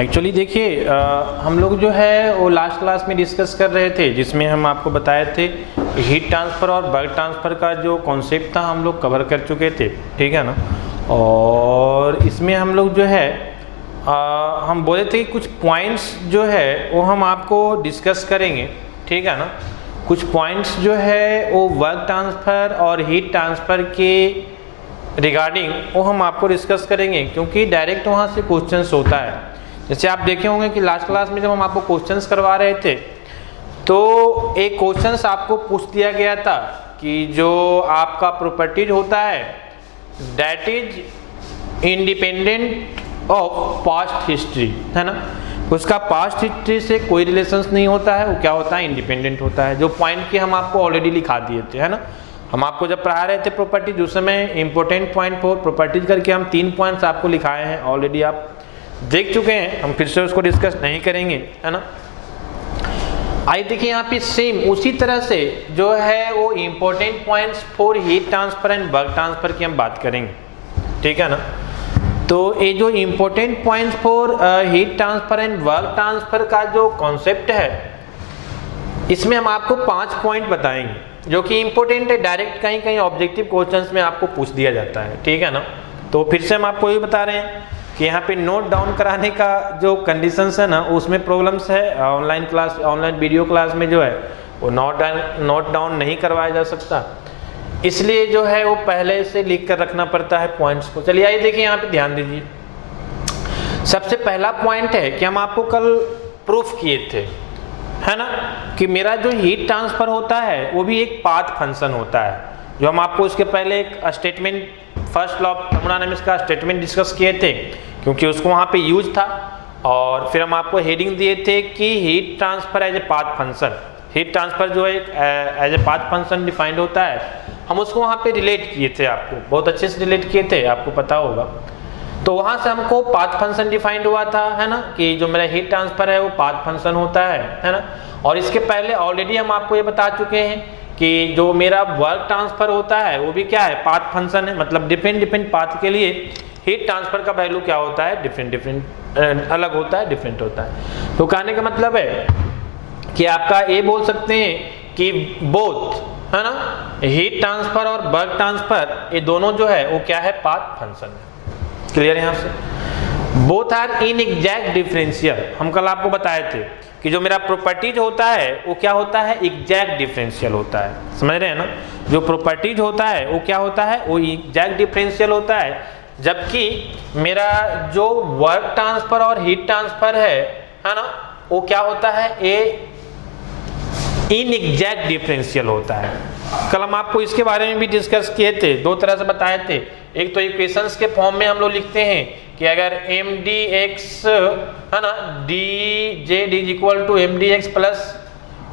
Actually देखिए हम लोग जो है वो लास्ट क्लास में डिस्कस कर रहे थे, जिसमें हम आपको बताए थे हीट ट्रांसफ़र और वर्क ट्रांसफ़र का जो कॉन्सेप्ट था हम लोग कवर कर चुके थे, ठीक है ना। और इसमें हम लोग जो है हम बोले थे कि कुछ पॉइंट्स जो है वो हम आपको डिस्कस करेंगे, ठीक है ना। कुछ पॉइंट्स जो है वो वर्क ट्रांसफ़र और हीट ट्रांसफ़र के रिगार्डिंग वो हम आपको डिस्कस करेंगे, क्योंकि डायरेक्ट वहाँ से क्वेश्चंस होता है। जैसे आप देखे होंगे कि लास्ट क्लास में जब हम आपको क्वेश्चंस करवा रहे थे तो एक क्वेश्चंस आपको पूछ दिया गया था कि जो आपका प्रॉपर्टीज होता है that is independent of past history, है ना। उसका पास्ट हिस्ट्री से कोई रिलेशंस नहीं होता है, वो क्या होता है, इंडिपेंडेंट होता है। जो पॉइंट की हम आपको ऑलरेडी लिखा दिए थे, है ना। हम आपको जब पढ़ा रहे थे प्रॉपर्टीज उस समय इंपॉर्टेंट पॉइंट फॉर प्रॉपर्टीज करके हम 3 पॉइंट्स आपको लिखाए हैं, ऑलरेडी आप देख चुके हैं, हम फिर से उसको डिस्कस नहीं करेंगे, है ना। आइए देखिए यहाँ पे सेम उसी तरह से जो है वो important points for heat transfer and work transfer की हम बात करेंगे, ठीक है ना। तो ये जो important points for heat transfer and work transfer का जो कॉन्सेप्ट है इसमें हम आपको 5 पॉइंट बताएंगे जो कि इंपॉर्टेंट है, डायरेक्ट कहीं कहीं ऑब्जेक्टिव क्वेश्चंस में आपको पूछ दिया जाता है, ठीक है ना। तो फिर से हम आपको ये बता रहे हैं कि यहाँ पे नोट डाउन कराने का जो कंडीशंस है ना उसमें प्रॉब्लम्स है। Online class, online video class में जो है वो नोट डाउन नहीं करवाया जा सकता, इसलिए जो है वो पहले से लिख कर रखना पड़ता है पॉइंट्स को। चलिए आइए देखिए यहाँ पे ध्यान दीजिए। सबसे पहला पॉइंट है कि हम आपको कल प्रूफ किए थे, है ना, कि मेरा जो हीट ट्रांसफर होता है वो भी एक पाथ फंक्शन होता है। जो हम आपको इसके पहले एक statement first law of thermodynamics का स्टेटमेंट डिस्कस किए थे, क्योंकि उसको वहाँ पे यूज था। और फिर हम आपको हेडिंग दिए थे कि heat transfer as a path function, heat transfer जो है as a path function defined होता है, हम उसको वहाँ पे रिलेट किए थे, आपको बहुत अच्छे से रिलेट किए थे, आपको पता होगा। तो वहाँ से हमको पाथ फंक्शन डिफाइंड हुआ था, है ना, कि जो मेरा हीट ट्रांसफर है वो पाथ फंक्शन होता है ना। और इसके पहले ऑलरेडी हम आपको ये बता चुके हैं कि जो मेरा वर्क ट्रांसफर होता है वो भी क्या है, पाथ फंक्शन है। मतलब डिफरेंट पाथ के लिए हीट ट्रांसफर का वैल्यू क्या होता है, डिफरेंट अलग होता है, डिफरेंट होता है। तो कहने का मतलब है कि आपका ये बोल सकते हैं कि बोथ, है ना, हीट ट्रांसफर और वर्क ट्रांसफर ये दोनों जो है वो क्या है, पाथ फंक्शन है। क्लियर यहाँ से। Both are inexact differential, हम कल आपको बताए थे कि जो मेरा प्रॉपर्टीज होता है वो क्या होता है, एग्जैक्ट डिफरेंशियल होता है। समझ रहे हैं ना, जो प्रॉपर्टीज होता है वो क्या होता है, वो एग्जैक्ट डिफरेंशियल होता है। जबकि मेरा जो वर्क ट्रांसफर और हीट ट्रांसफर है ना, वो क्या होता है, ये इन एग्जैक्ट डिफरेंशियल होता है। कल हम आपको इसके बारे में भी डिस्कस किए थे, 2 तरह से बताए थे। एक तो इक्वेशंस के फॉर्म में हम लोग लिखते हैं कि अगर एम डी एक्स, है ना, D Z is equal to M D X plus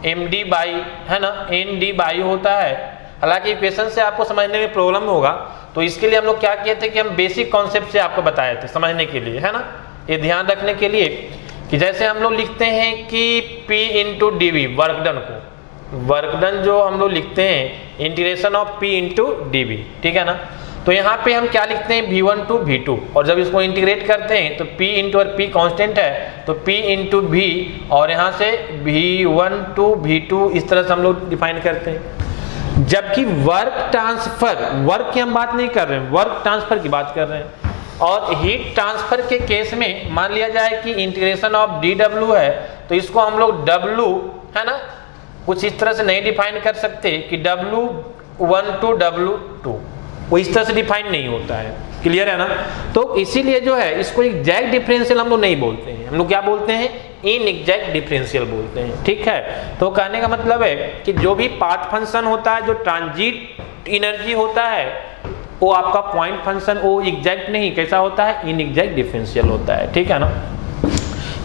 M D by, है ना, एन डी बाई होता है। हालांकि इक्वेशन से आपको समझने में प्रॉब्लम होगा, तो इसके लिए हम लोग क्या किए थे कि हम बेसिक कॉन्सेप्ट से आपको बताए थे समझने के लिए, है ना, ये ध्यान रखने के लिए कि जैसे हम लोग लिखते हैं कि P into D V, work done को, वर्कडन जो हम लोग लिखते हैं integration of P into D V, ठीक है ना। तो यहाँ पे हम क्या लिखते हैं, V1 टू V2, और जब इसको इंटीग्रेट करते हैं तो P इंटू, और P कांस्टेंट है तो P इंटू V, और यहाँ से V1 टू V2 इस तरह से हम लोग डिफाइन करते हैं। जबकि वर्क ट्रांसफर, वर्क की हम बात नहीं कर रहे हैं, वर्क ट्रांसफर की बात कर रहे हैं। और हीट ट्रांसफर के केस में मान लिया जाए कि इंटीग्रेशन ऑफ dW है, तो इसको हम लोग W, है ना, कुछ इस तरह से नहीं डिफाइन कर सकते कि W1 टू W2, वो इस तरह से डिफाइन नहीं होता है। क्लियर है ना। तो इसीलिए जो है इसको एग्जैक्ट डिफरेंशियल हम लोग नहीं बोलते हैं, हम लोग क्या बोलते हैं, इन एग्जैक्ट डिफरेंशियल बोलते हैं, ठीक है। तो कहने का मतलब है कि जो भी पाथ फंक्शन होता है, जो ट्रांजिट एनर्जी होता है, वो आपका पॉइंट फंक्शन वो एग्जैक्ट नहीं, कैसा होता है, इन एग्जैक्ट डिफरेंशियल होता है, ठीक है ना।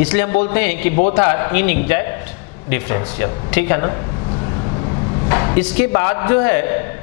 इसलिए हम बोलते हैं कि both are inexact differential, ठीक है ना। इसके बाद जो है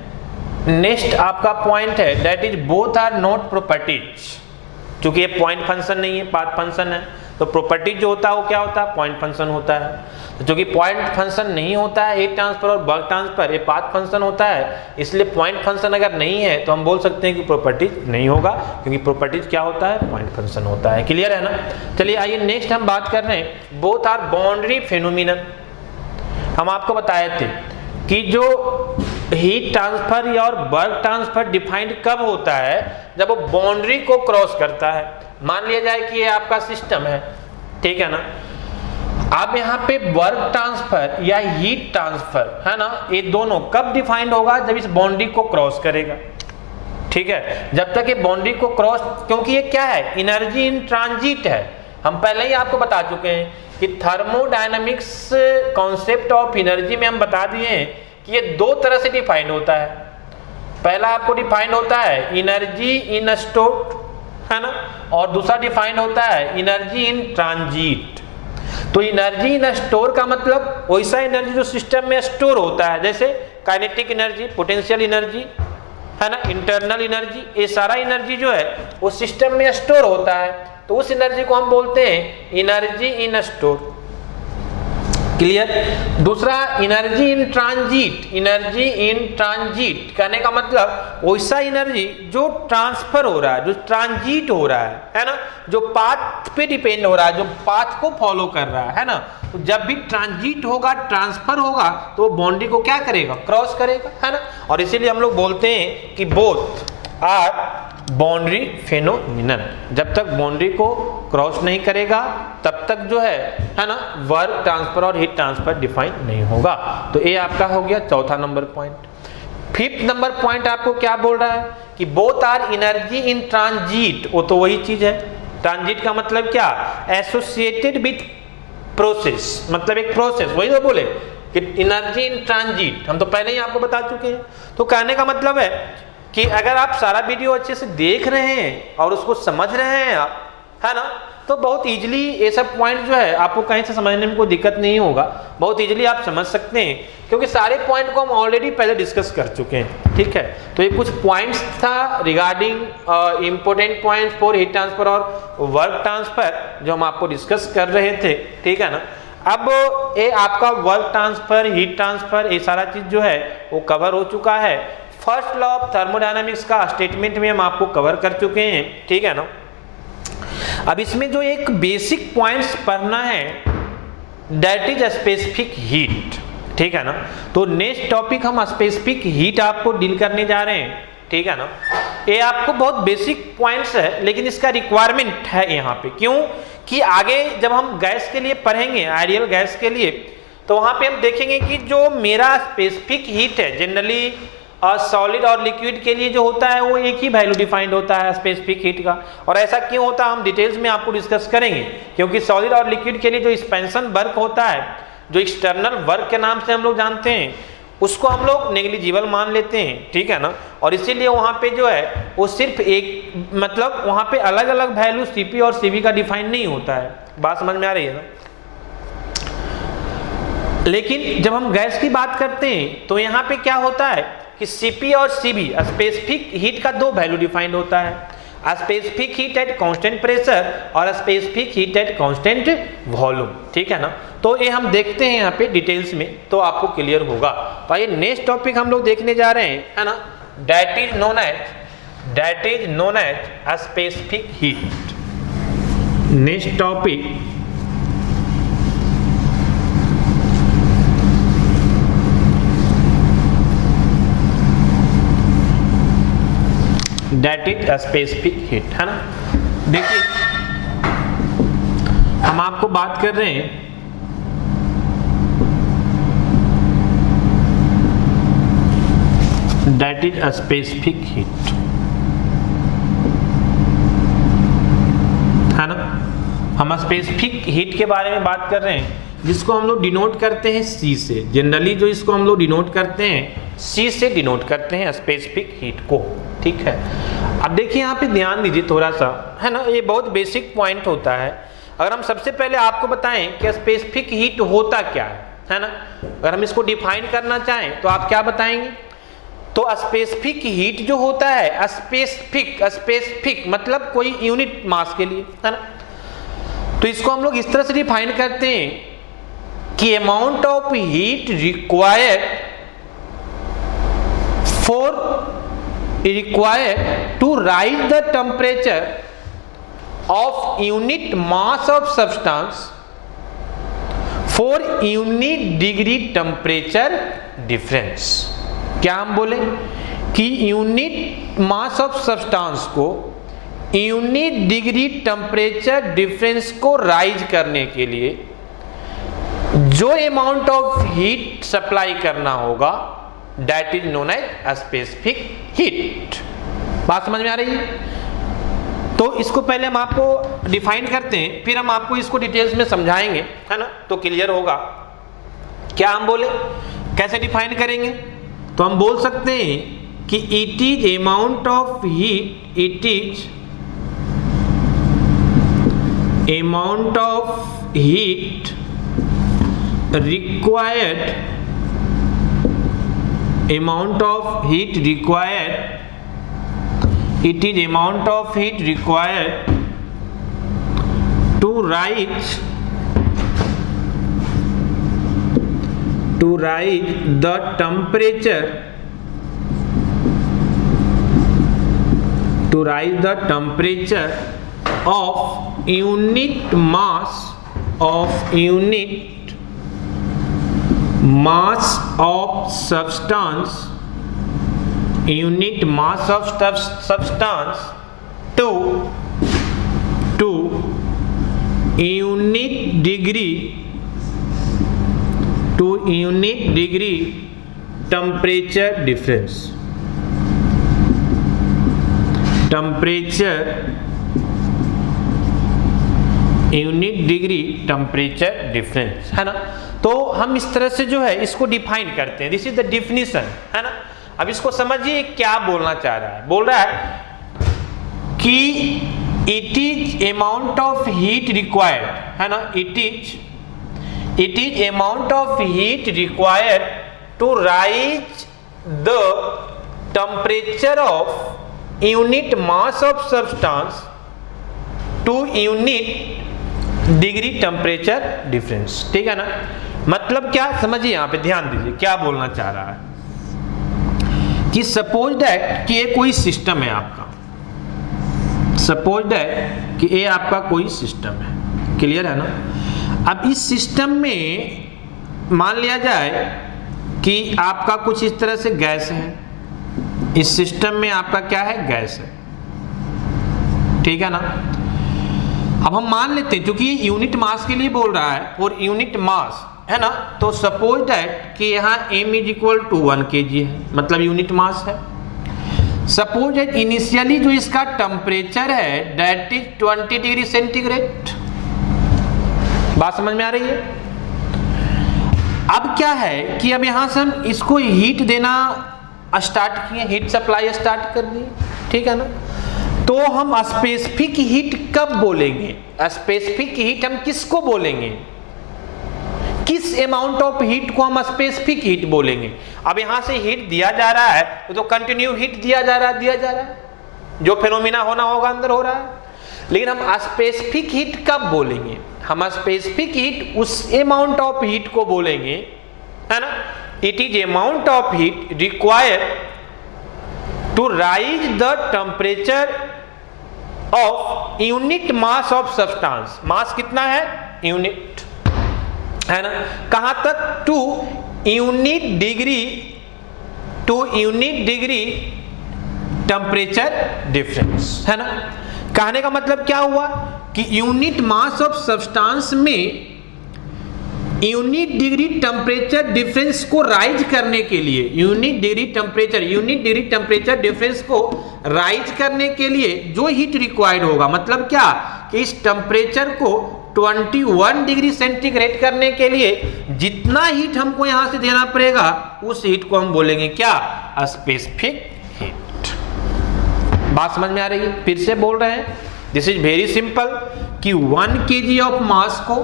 नेक्स्ट आपका पॉइंट है that is both are not properties. चूंकि ये पॉइंट फंक्शन नहीं है, पाथ फंक्शन है, तो प्रॉपर्टी जो होता है वो क्या होता है, पॉइंट फंक्शन होता है। तो जो कि पॉइंट फंक्शन नहीं होता है हीट ट्रांसफर और वर्क ट्रांसफर, ये पाथ फंक्शन होता है, इसलिए पॉइंट फंक्शन अगर नहीं है तो हम बोल सकते हैं कि प्रॉपर्टीज नहीं होगा, क्योंकि प्रॉपर्टीज क्या होता है, पॉइंट फंक्शन होता है। क्लियर है ना। चलिए आइए नेक्स्ट हम बात कर रहे हैं बोथ आर बाउंड्री फेनोमेनन। हम आपको बताए थे कि जो हीट ट्रांसफर या और वर्क ट्रांसफर डिफाइंड कब होता है, जब वो बाउंड्री को क्रॉस करता है। मान लिया जाए कि ये आपका सिस्टम है, ठीक है ना। अब यहाँ पे वर्क ट्रांसफर या हीट ट्रांसफर है ना, ये दोनों कब डिफाइंड होगा, जब इस बाउंड्री को क्रॉस करेगा, ठीक है। जब तक ये बाउंड्री को क्रॉस, क्योंकि ये क्या है, एनर्जी इन ट्रांजिट है। हम पहले ही आपको बता चुके हैं कि थर्मोडायनामिक्स कॉन्सेप्ट ऑफ एनर्जी में हम बता दिए हैं कि ये दो तरह से डिफाइंड होता है। पहला आपको डिफाइंड होता है एनर्जी इन स्टोर, है ना, और दूसरा डिफाइंड होता है एनर्जी इन ट्रांजिट। तो एनर्जी इन स्टोर का मतलब वैसा एनर्जी जो सिस्टम में स्टोर होता है, जैसे काइनेटिक एनर्जी, पोटेंशियल एनर्जी, है ना, इंटरनल एनर्जी, ये सारा एनर्जी जो है वो सिस्टम में स्टोर होता है, तो उस एनर्जी को हम बोलते हैं एनर्जी इन स्टोर। क्लियर। दूसरा energy in transit, energy in transit कहने का मतलब वैसा एनर्जी जो ट्रांसफर हो रहा है, जो ट्रांजिट हो रहा है ना, जो पाथ पे डिपेंड हो रहा है, जो पाथ को फॉलो कर रहा है ना। तो जब भी ट्रांजिट होगा, ट्रांसफर होगा, तो बाउंड्री को क्या करेगा, क्रॉस करेगा, है ना। और इसीलिए हम लोग बोलते हैं कि बोथ आर बाउंड्री फेनोमेनन। जब तक बाउंड्री को क्रॉस नहीं करेगा तब तक जो है ना, वर्क ट्रांसफर और हीट ट्रांसफर डिफाइन नहीं होगा। तो ये आपका हो गया चौथा number point. Fifth number point आपको क्या बोल रहा है कि both are energy in transit. वो तो वही चीज है, ट्रांजिट का मतलब क्या, एसोसिएटेड विथ प्रोसेस, मतलब एक प्रोसेस, वही तो बोले कि एनर्जी इन ट्रांजिट, हम तो पहले ही आपको बता चुके हैं। तो कहने का मतलब है कि अगर आप सारा वीडियो अच्छे से देख रहे हैं और उसको समझ रहे हैं आप, है ना, तो बहुत इजीली ये सब पॉइंट जो है आपको कहीं से समझने में कोई दिक्कत नहीं होगा, बहुत इजीली आप समझ सकते हैं, क्योंकि सारे पॉइंट को हम ऑलरेडी पहले डिस्कस कर चुके हैं, ठीक है। तो ये कुछ पॉइंट्स था regarding important points for heat transfer और वर्क ट्रांसफर जो हम आपको डिस्कस कर रहे थे, ठीक है ना। अब ये आपका वर्क ट्रांसफर, हीट ट्रांसफर, ये सारा चीज जो है वो कवर हो चुका है। फर्स्ट लॉ ऑफ थर्मोडायनामिक्स का स्टेटमेंट में हम आपको कवर कर चुके हैं, ठीक है ना। अब इसमें जो एक बेसिक पॉइंट्स पढ़ना है, दैट इज स्पेसिफिक हीट, ठीक है ना। तो नेक्स्ट टॉपिक हम स्पेसिफिक हीट आपको डील करने जा रहे हैं, ठीक है ना। ये आपको बहुत बेसिक पॉइंट्स है, लेकिन इसका रिक्वायरमेंट है यहाँ पे, क्यों कि आगे जब हम गैस के लिए पढ़ेंगे, आइडियल गैस के लिए, तो वहां पे हम देखेंगे कि जो मेरा स्पेसिफिक हीट है, जनरली सॉलिड और लिक्विड के लिए जो होता है वो एक ही वैल्यू डिफाइंड होता है स्पेसिफिक हीट का। और ऐसा क्यों होता है हम डिटेल्स में आपको डिस्कस करेंगे, क्योंकि सॉलिड और लिक्विड के लिए जो एक्सपेंशन वर्क होता है, जो एक्सटर्नल वर्क के नाम से हम लोग जानते हैं, उसको हम लोग नेग्लिजिबल मान लेते हैं, ठीक है ना। और इसीलिए वहां पे जो है वो सिर्फ एक, मतलब वहां पे अलग अलग वैल्यू सीपी और सीबी का डिफाइन नहीं होता है। बात समझ में आ रही है ना। लेकिन जब हम गैस की बात करते हैं तो यहाँ पे क्या होता है कि सीपी और सीबी स्पेसिफिक हीट का दो वैल्यू डिफाइंड होता है, specific heat at constant pressure और specific heat at constant volume, ठीक है ना। तो ये हम देखते हैं यहाँ पे डिटेल्स में, तो आपको क्लियर होगा। तो ये नेक्स्ट टॉपिक हम लोग देखने जा रहे हैं, है ना, that is known as specific heat. Next topic that is specific heat, है ना। देखिए हम आपको बात कर रहे हैं दैट इज स्पेसिफिक हीट, है ना। हम स्पेसिफिक हीट के बारे में बात कर रहे हैं, जिसको हम लोग डिनोट करते हैं सी से। जनरली जो इसको हम लोग डिनोट करते हैं सी से डिनोट करते हैं स्पेसिफिक हीट को, ठीक है। अब देखिए यहाँ पे ध्यान दीजिए थोड़ा सा, है ना, ये बहुत बेसिक पॉइंट होता है। अगर हम सबसे पहले आपको बताएं कि स्पेसिफिक हीट होता क्या है ना, अगर हम इसको डिफाइन करना चाहें तो आप क्या बताएंगे। तो स्पेसिफिक हीट जो होता है, स्पेसिफिक मतलब कोई यूनिट मास के लिए, है ना। तो इसको हम लोग इस तरह से डिफाइन करते हैं कि amount of heat required to rise the temperature of unit mass of substance for unit degree temperature difference। क्या हम बोले कि यूनिट मास ऑफ सब्सटेंस को यूनिट डिग्री टेम्परेचर डिफरेंस को राइज करने के लिए जो अमाउंट ऑफ हीट सप्लाई करना होगा that is known as specific heat. बात समझ में आ रही है? तो इसको पहले हम आपको डिफाइन करते हैं, फिर हम आपको इसको डिटेल्स में समझाएंगे, है ना, तो क्लियर होगा। क्या हम बोले, कैसे डिफाइन करेंगे? तो हम बोल सकते हैं कि it is amount of heat, it is amount of heat required, amount of heat required, it is amount of heat required to rise the temperature, to rise the temperature of unit mass of substance, unit mass of substance to unit degree temperature difference, unit degree temperature difference, है ना। तो हम इस तरह से जो है इसको डिफाइन करते हैं, दिस इज द डिफिनीशन, है ना। अब इसको समझिए क्या बोलना चाह रहा है। बोल रहा है कि it is amount of heat required, है ना, it is amount of heat required to raise the temperature of unit mass of substance to unit degree temperature difference. ठीक है ना। मतलब क्या, समझिए यहां पे ध्यान दीजिए क्या बोलना चाह रहा है कि सपोज दैट कि ये कोई सिस्टम है आपका, सपोज दैट कि ये आपका कोई सिस्टम है, क्लियर है ना। अब इस सिस्टम में मान लिया जाए कि आपका कुछ इस तरह से गैस है, इस सिस्टम में आपका क्या है, गैस है, ठीक है ना। अब हम मान लेते हैं क्योंकि ये यूनिट मास के लिए बोल रहा है और यूनिट मास है ना, तो सपोज दैट कि यहाँ m is equal to 1 kg है, मतलब यूनिट मास है। सपोज दैट इनिशियली जो इसका टेम्परेचर है दैट इज 20 डिग्री सेंटीग्रेड। बात समझ में आ रही है? अब क्या है कि अब यहां से हम इसको हीट देना स्टार्ट किए, हीट सप्लाई स्टार्ट कर दिए, ठीक है ना। तो हम स्पेसिफिक हीट कब बोलेंगे, स्पेसिफिक हीट हम किसको बोलेंगे, किस अमाउंट ऑफ हीट को हम स्पेसिफिक हीट बोलेंगे। अब यहां से हीट दिया जा रहा है तो कंटिन्यू हीट दिया जा रहा है, जो फेनोमेना होना होगा अंदर हो रहा है। लेकिन हम स्पेसिफिक हीट कब बोलेंगे, हम स्पेसिफिक हीट उस अमाउंट ऑफ हीट को बोलेंगे, है ना। It is amount of heat required to raise the temperature of unit mass of substance. Mass कितना है, यूनिट, है ना, कहां तक, to unit degree temperature difference, है ना। कहने का मतलब क्या हुआ कि यूनिट मास ऑफ सब्सटेंस में यूनिट डिग्री टेम्परेचर डिफरेंस को राइज करने के लिए, यूनिट डिग्री टेम्परेचर डिफरेंस को राइज करने के लिए जो हीट रिक्वायर्ड होगा, मतलब क्या कि इस टेम्परेचर को 21 डिग्री सेंटीग्रेड करने के लिए जितना हीट हमको यहां से देना पड़ेगा उस हीट को हम बोलेंगे क्या, स्पेसिफिक हीट। बात समझ में आ रही है? फिर से बोल रहे हैं, दिस इज वेरी सिंपल कि 1 kg ऑफ मास को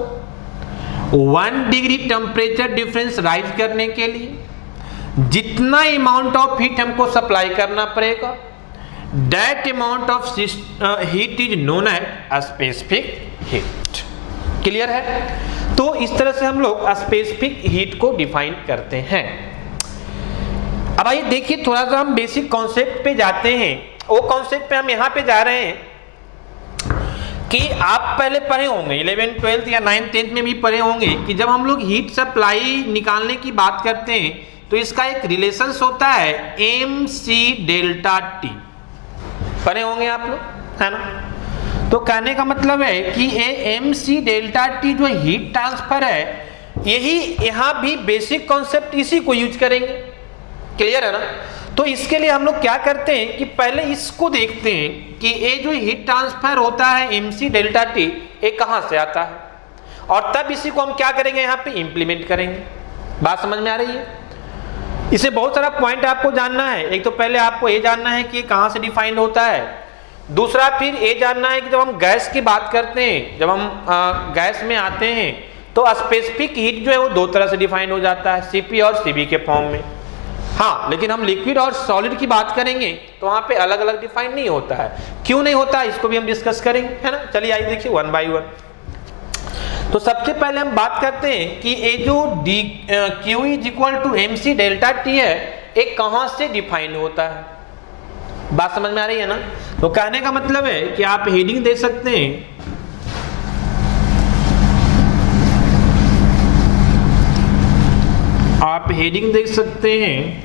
1 डिग्री टेम्परेचर डिफरेंस राइज करने के लिए जितना अमाउंट ऑफ हीट हमको सप्लाई करना पड़ेगा that amount of heat is known as specific heat. Clear है? तो इस तरह से हम लोग स्पेसिफिक हीट को डिफाइन करते हैं। अब आइए देखिए थोड़ा सा हम बेसिक कॉन्सेप्ट पे जाते हैं। वो कॉन्सेप्ट पे हम यहाँ पे जा रहे हैं कि आप पहले पढ़े होंगे 11th 12th या 9th 10th में भी पढ़े होंगे कि जब हम लोग हीट सप्लाई निकालने की बात करते हैं तो इसका एक रिलेशंस होता है mc डेल्टा टी। पढ़े होंगे आप लोग, है ना? तो कहने का मतलब है कि ये mc डेल्टा टी जो हीट ट्रांसफर है, यही यहाँ भी बेसिक कॉन्सेप्ट इसी को यूज करेंगे। क्लियर है ना? तो इसके लिए हम लोग क्या करते हैं कि पहले इसको देखते हैं कि ये जो हीट ट्रांसफर होता है mc डेल्टा टी, ये कहां से आता है, और तब इसी को हम क्या करेंगे, यहाँ पे इंप्लीमेंट करेंगे। बात समझ में आ रही है? इसे बहुत सारा पॉइंट आपको जानना है। एक तो पहले आपको ये जानना है कि कहां से डिफाइंड होता है, दूसरा फिर ये जानना है कि जब हम गैस की बात करते हैं, जब हम गैस में आते हैं तो स्पेसिफिक हीट जो है वो दो तरह से डिफाइंड हो जाता है, सीपी और सीबी के फॉर्म में। हाँ, लेकिन हम लिक्विड और सॉलिड की बात करेंगे तो वहां पे अलग अलग डिफाइन नहीं होता है। क्यों नहीं होता है इसको भी हम डिस्कस करेंगे, है ना? चलिए आइए देखिए वन बाय वन। तो सबसे पहले हम बात करते हैं कि ये जो Q is equal to mc delta T है, ये कहां से डिफाइन होता है। बात समझ में आ रही है ना? तो कहने का मतलब है कि आप हेडिंग दे सकते हैं, आप हेडिंग देख सकते हैं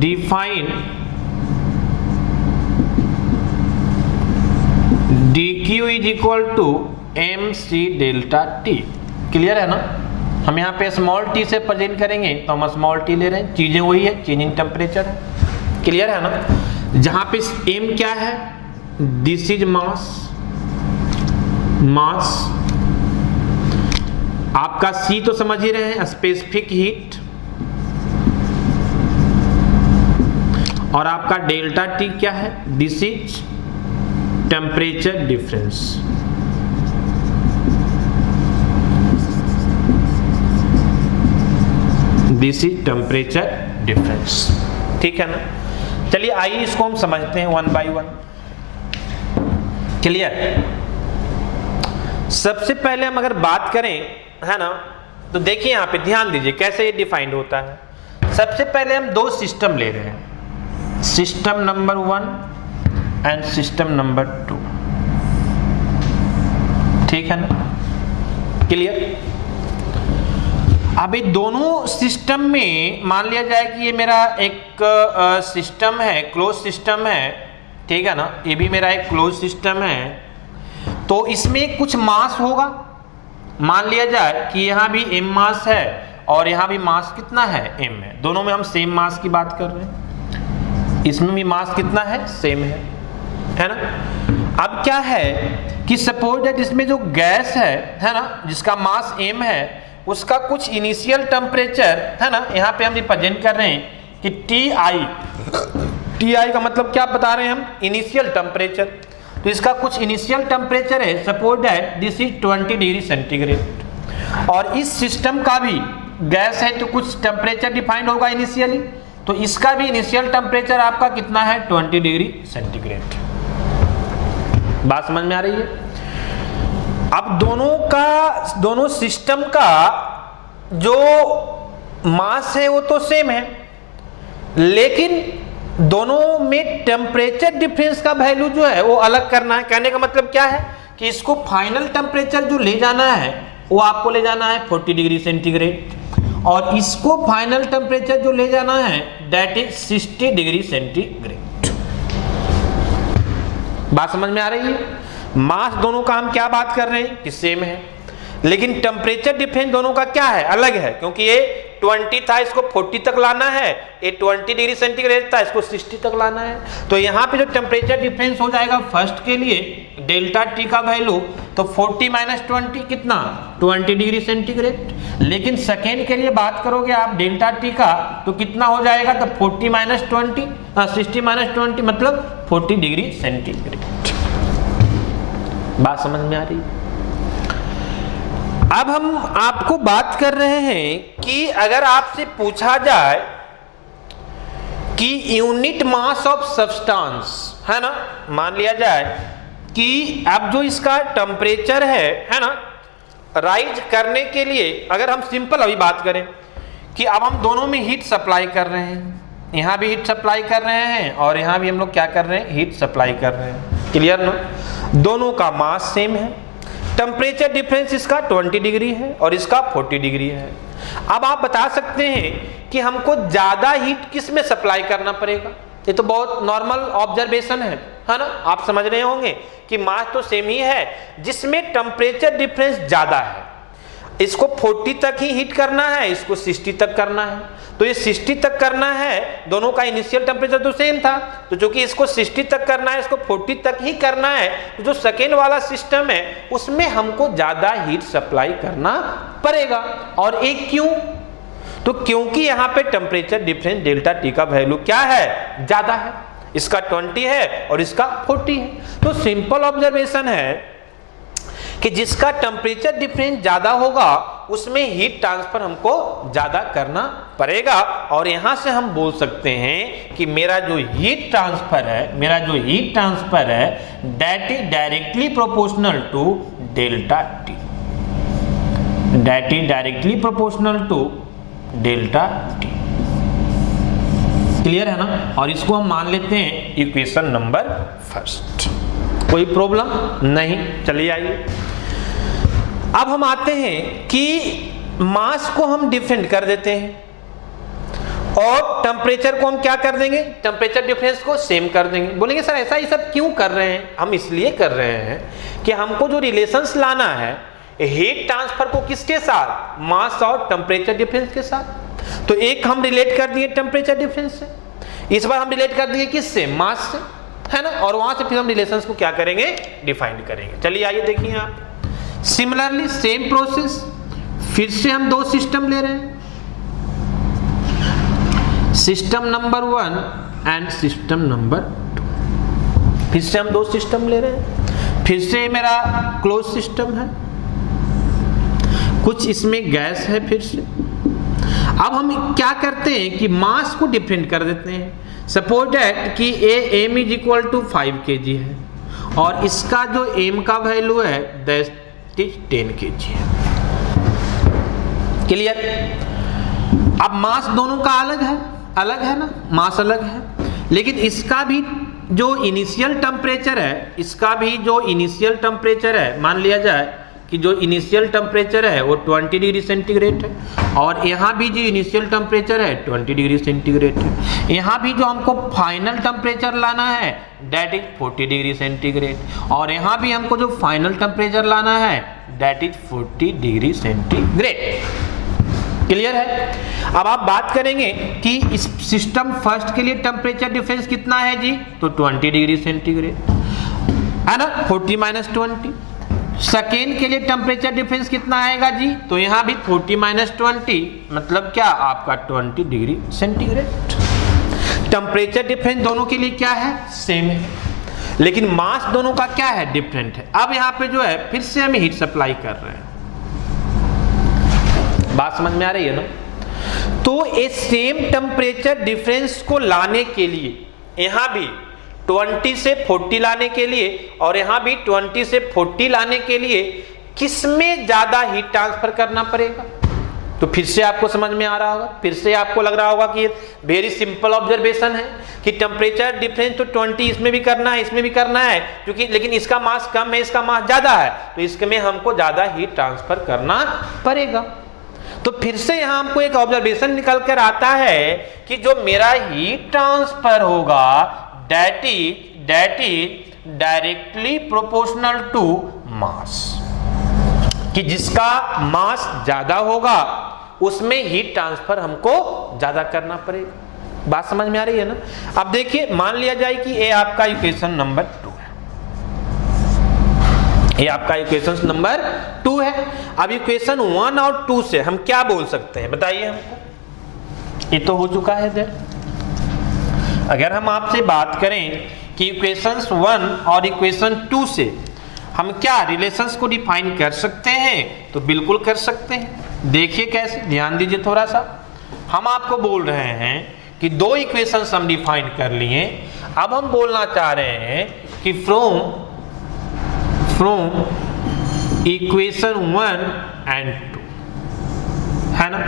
define dq is equal to mc delta T. Clear है ना? हम यहाँ पे स्मॉल टी से प्रेजेंट करेंगे तो हम स्मॉल टी ले रहे हैं, चीजें वही है, चेंज इन टेम्परेचर है। क्लियर है ना? जहां पे m क्या है, दिस इज मास, मास आपका C तो समझ ही रहे हैं, स्पेसिफिक हीट, और आपका डेल्टा टी क्या है, this is temperature difference. This is temperature difference. ठीक है ना? चलिए आइए इसको हम समझते हैं वन बाय वन। क्लियर? सबसे पहले हम अगर बात करें, है ना, तो देखिए यहाँ पे ध्यान दीजिए कैसे ये डिफाइंड होता है। सबसे पहले हम दो सिस्टम ले रहे हैं, system number 1 and system number 2। ठीक है ना? क्लियर? अब ये दोनों सिस्टम में मान लिया जाए कि ये मेरा एक सिस्टम है, क्लोज सिस्टम है। ठीक है ना? ये भी मेरा एक क्लोज सिस्टम है, तो इसमें कुछ मास होगा। मान लिया जाए कि यहाँ भी m मास है और यहाँ भी मास कितना है, m है। दोनों में हम सेम मास की बात कर रहे हैं, इसमें भी मास कितना है, सेम है ना? अब क्या है कि सपोज दैट इसमें जो गैस है ना, जिसका मास m है, उसका कुछ इनिशियल टेम्परेचर, है ना, यहाँ पे हम रिप्रेजेंट कर रहे हैं कि TI का मतलब क्या बता रहे हैं हम, इनिशियल टेम्परेचर। तो इसका कुछ इनिशियल टेम्परेचर है, suppose that this is 20 degree centigrade, और इस सिस्टम का भी गैस है तो कुछ टेम्परेचर डिफाइंड होगा इनिशियली, तो इसका भी इनिशियल टेम्परेचर आपका कितना है, 20 डिग्री सेंटीग्रेड। बात समझ में आ रही है? अब दोनों सिस्टम का जो मास है वो तो सेम है, लेकिन दोनों में टेम्परेचर डिफरेंस का वैल्यू जो है वो अलग करना है। कहने का मतलब क्या है कि इसको फाइनल टेम्परेचर जो ले जाना है वो आपको ले जाना है 40 डिग्री सेंटीग्रेड, और इसको फाइनल टेम्परेचर जो ले जाना है दैट इज 60 डिग्री सेंटीग्रेड। बात समझ में आ रही है? मास दोनों का हम क्या बात कर रहे हैं कि सेम है, लेकिन टेम्परेचर डिफरेंस दोनों का क्या है, अलग है, क्योंकि ये 20 था, इसको 40 तक लाना है, ये 20 डिग्री सेंटीग्रेड था, इसको 60 तक लाना है। तो यहाँ पे जो टेम्परेचर डिफरेंस हो जाएगा फर्स्ट के लिए डेल्टा टी का वैल्यू, तो 40 माइनस 20 कितना, 20 डिग्री सेंटीग्रेड। लेकिन सेकेंड के लिए बात करोगे आप डेल्टा टी का, तो कितना हो जाएगा, तो 40 माइनस 20, 60 माइनस 20 मतलब 40 डिग्री सेंटीग्रेड। बात समझ में आ रही? अब हम आपको बात कर रहे हैं कि अगर आपसे पूछा जाए कि यूनिट मास ऑफ सब्सटेंस, है ना, मान लिया जाए कि अब जो इसका टेम्परेचर है ना, राइज करने के लिए अगर हम सिंपल अभी बात करें कि अब हम दोनों में हीट सप्लाई कर रहे हैं, यहाँ भी हीट सप्लाई कर रहे हैं और यहाँ भी हम लोग क्या कर रहे हैं, हीट सप्लाई कर रहे हैं। क्लियर ना? दोनों का मास सेम है, टेम्परेचर डिफरेंस इसका 20 डिग्री है और इसका 40 डिग्री है। अब आप बता सकते हैं कि हमको ज्यादा हीट किस में सप्लाई करना पड़ेगा। ये तो बहुत नॉर्मल ऑब्जर्वेशन है ना? आप समझ रहे होंगे कि मास तो सेम ही है, जिसमें टेम्परेचर डिफरेंस ज्यादा है, इसको 40 तक ही हीट करना है, इसको 60 तक करना है। तो ये 60 तक करना है, दोनों का इनिशियल टेम्परेचर तो सेम था, तो चूंकि इसको 60 तक करना है, इसको 40 तक ही करना है, तो जो सेकेंड वाला सिस्टम है उसमें हमको ज्यादा हीट सप्लाई करना पड़ेगा। और एक क्यों? तो क्योंकि यहाँ पे टेम्परेचर डिफरेंस डेल्टा टी का वैल्यू क्या है, ज्यादा है, इसका 20 है और इसका 40 है। तो सिंपल ऑब्जर्वेशन है कि जिसका टेम्परेचर डिफरेंस ज्यादा होगा उसमें हीट ट्रांसफर हमको ज्यादा करना पड़ेगा। और यहां से हम बोल सकते हैं कि मेरा जो हीट ट्रांसफर है that is directly proportional to delta T, that is directly proportional to delta T. Clear है ना? और इसको हम मान लेते हैं इक्वेशन नंबर फर्स्ट। कोई प्रॉब्लम नहीं। चलिए आइए, अब हम आते हैं कि मास को हम डिफरेंट कर देते हैं और टेम्परेचर को हम क्या कर देंगे, टेम्परेचर डिफरेंस को सेम कर देंगे। बोलेंगे सर ऐसा ही सब क्यों कर रहे हैं? हम इसलिए कर रहे हैं कि हमको जो रिलेशंस लाना है हीट ट्रांसफर को किसके साथ, मास और टेम्परेचर डिफरेंस के साथ। तो एक हम रिलेट कर दिए टेम्परेचर डिफरेंस से, इस बार हम रिलेट कर दिए किससे, मास से, है ना? और वहां से फिर हम रिलेशंस को क्या करेंगे, डिफाइन करेंगे। चलिए आइए देखिए आप, सिमिलरली सेम प्रोसेस, फिर से हम दो सिस्टम ले रहे हैं, system number 1 and system number 2। फिर से हम दो सिस्टम ले रहे हैं, फिर से मेरा क्लोज सिस्टम है, कुछ इसमें गैस है। फिर से अब हम क्या करते हैं कि मास को डिफरेंट कर देते हैं। सपोज दैट कि M is equal to 5 kg है और इसका जो एम का वैल्यू है 10 kg है। क्लियर? अब मास दोनों का अलग है ना, मास अलग है, लेकिन इसका भी जो इनिशियल टेम्परेचर है, इसका भी जो इनिशियल टेम्परेचर है, मान लिया जाए कि जो इनिशियल टेम्परेचर है वो 20 डिग्री सेंटीग्रेड है और यहाँ भी जो इनिशियल टेम्परेचर है 20 डिग्री सेंटीग्रेड है। यहाँ भी जो हमको फाइनल टेम्परेचर लाना है दैट इज 40 डिग्री सेंटीग्रेड और यहाँ भी हमको जो फाइनल टेम्परेचर लाना है that is 40 degree centigrade. Clear है? अब आप बात करेंगे कि इस सिस्टम फर्स्ट के लिए टेम्परेचर डिफरेंस कितना है जी, तो 20 डिग्री सेंटीग्रेड है ना, 40 माइनस 20। सेकेंड के लिए टेम्परेचर डिफरेंस कितना आएगा जी, तो यहां भी 40 माइनस 20 मतलब क्या, आपका 20 डिग्री सेंटीग्रेड। टेम्परेचर डिफरेंस दोनों के लिए क्या है, सेम है, लेकिन मास दोनों का क्या है, डिफरेंट है। अब यहां पे जो है फिर से हम हीट सप्लाई कर रहे हैं। बात समझ में आ रही है ना? तो ये सेम टेम्परेचर डिफरेंस को लाने के लिए यहां भी 20 से 40 लाने के लिए और यहां भी 20 से 40 लाने के लिए किसमें ज्यादा हीट ट्रांसफर करना पड़ेगा, तो फिर से आपको समझ में आ रहा होगा, फिर से आपको लग रहा होगा कि ये वेरी सिंपल ऑब्जर्वेशन है कि टेम्परेचर डिफरेंस तो 20 इसमें भी करना है, इसमें भी करना है, क्योंकि लेकिन इसका मास कम है, इसका मास ज्यादा है, तो इसमें हमको ज्यादा हीट ट्रांसफर करना पड़ेगा। तो फिर से यहां हमको एक ऑब्जर्वेशन निकल कर आता है कि जो मेरा हीट ट्रांसफर होगा that is directly proportional to mass, कि जिसका मास ज्यादा होगा उसमें हीट ट्रांसफर हमको ज्यादा करना पड़ेगा। बात समझ में आ रही है ना? अब देखिए, मान लिया जाए कि ये आपका इक्वेशन नंबर 2 है, ये आपका इक्वेशन नंबर 2 है। अब इक्वेशन 1 और 2 से हम क्या बोल सकते हैं, बताइए हमको। ये तो हो चुका है देर। अगर हम आपसे बात करें कि इक्वेशंस 1 और इक्वेशन 2 से हम क्या रिलेशंस को डिफाइन कर सकते हैं, तो बिल्कुल कर सकते हैं। देखिए कैसे, ध्यान दीजिए थोड़ा सा। हम आपको बोल रहे हैं कि दो इक्वेशंस हम डिफाइन कर लिए, अब हम बोलना चाह रहे हैं कि फ्रॉम फ्रॉम इक्वेशन 1 एंड 2, है ना।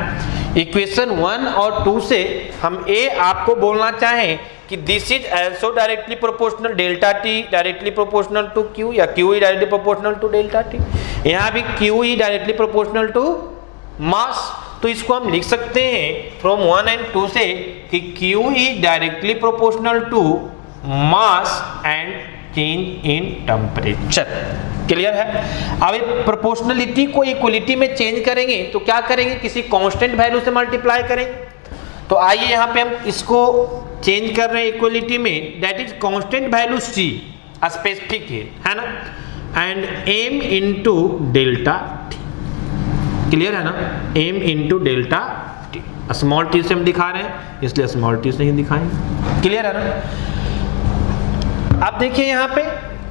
इक्वेशन 1 और 2 से हम ए आपको बोलना चाहें कि this is also directly proportional delta T directly proportional to Q, या Q E directly proportional to delta T, यहाँ भी Q E directly proportional to mass. तो इसको हम लिख सकते हैं फ्रॉम 1 एंड 2 से कि Q E directly proportional to mass and change in temperature. Clear है। अब प्रोपोर्शनलिटी को इक्वलिटी में चेंज करेंगे तो क्या करेंगे, किसी कांस्टेंट वैल्यू से मल्टीप्लाई करेंगे। तो आइए यहाँ पे हम इसको चेंज कर रहे हैं इक्वलिटी में, that is constant value C specific है ना, and M into delta T. Clear है ना, M into delta T, small T से हम दिखा रहे हैं इसलिए स्मॉल टी से ही दिखाएंगे। क्लियर है ना। अब देखिए यहाँ पे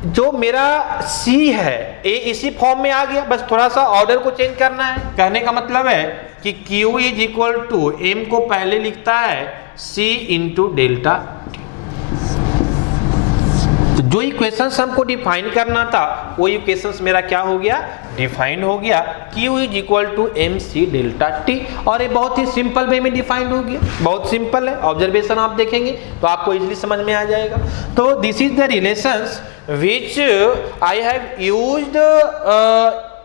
जो मेरा C है ए इसी फॉर्म में आ गया, बस थोड़ा सा ऑर्डर को चेंज करना है। कहने का मतलब है कि Q is equal to M को पहले लिखता है C इंटू डेल्टा टी। तो जो इक्वेशंस हमको डिफाइन करना था वो इक्वेशंस मेरा क्या हो गया, डिफाइंड हो गया। Q is equal to M C delta T, और ये बहुत ही सिंपल वे में डिफाइंड हो गया, बहुत सिंपल है। ऑब्जर्वेशन आप देखेंगे तो आपको इजीली समझ में आ जाएगा। तो this is the relations which I have used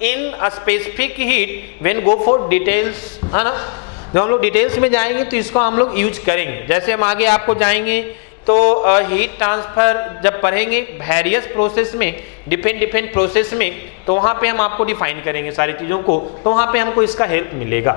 in a specific heat when go for details, है ना। जब हम लोग डिटेल्स में जाएंगे तो इसको हम लोग यूज करेंगे। जैसे हम आगे आपको जाएंगे तो हीट ट्रांसफर जब पढ़ेंगे वेरियस प्रोसेस में, डिफरेंट प्रोसेस में, तो वहाँ पे हम आपको डिफाइन करेंगे सारी चीज़ों को, तो वहाँ पे हमको इसका हेल्प मिलेगा।